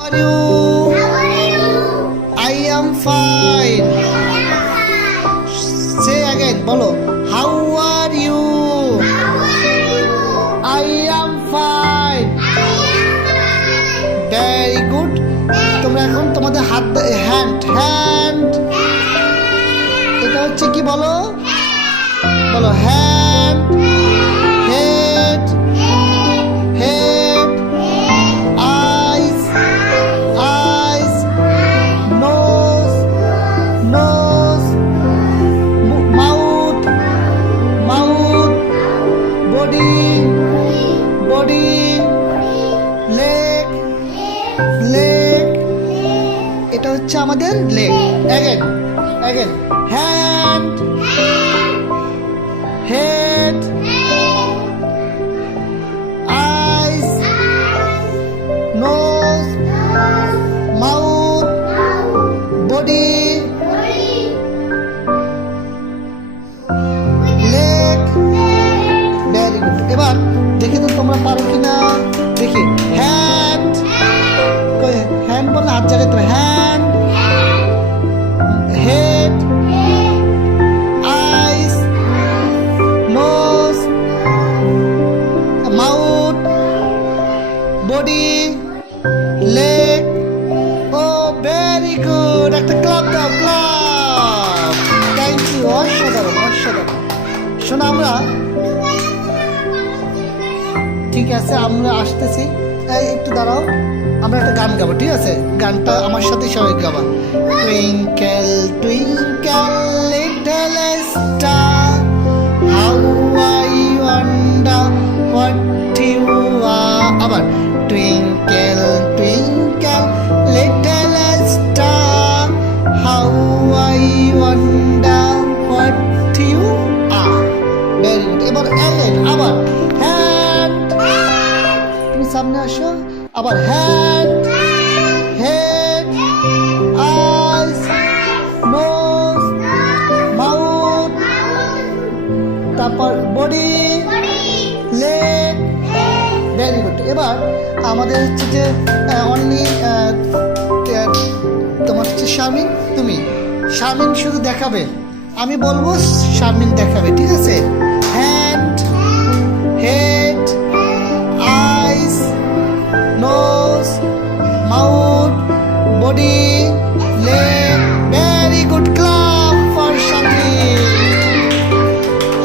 Are you? I am fine. Say again. বলো. How are you? I am fine. Very good. তোমরা এখন তোমাদের হাত হ্যান্ড এটা হচ্ছে কি বলো? বলো hand, head, head, eyes, eyes, nose, nose, mouth, mouth, body, body, leg, leg, এটা হচ্ছে আমাদের leg. Again again hand, head, eyes, nose, mouth, body, leg. Very good. এবার দেখি তো তোমরা পারো কিনা দেখি। হ্যান্ড, হ্যান্ড বলে হাত জায়গায় তো হ্যান্ড, হেড, বডি, লেগ। ও ভেরি গুড, একটা ক্লাব দাও, ক্লাব। থ্যাংক ইউ, অসাধারণ অসাধারণ। শোনো আমরা ঠিক আছে, আমরা আসতেছি। একটু দাঁড়াও, আমরা একটা গান গাবো, ঠিক আছে? গানটা আমার সাথে সবাই গাবা। Twinkle twinkle little star, how I wonder what you are. আবার twinkle twinkle little star, how I wonder what you are. Very good. এবার again আবার hand, তুমি সামনে আসো। আবার hand, head, eyes, nose, mouth, তারপর body, leg. Very good. এবার আমাদের হচ্ছে যে অনলি তোমার হচ্ছে শারমিন, তুমি শারমিন শুধু দেখাবে, আমি বলবো শারমিন দেখাবে, ঠিক আছে?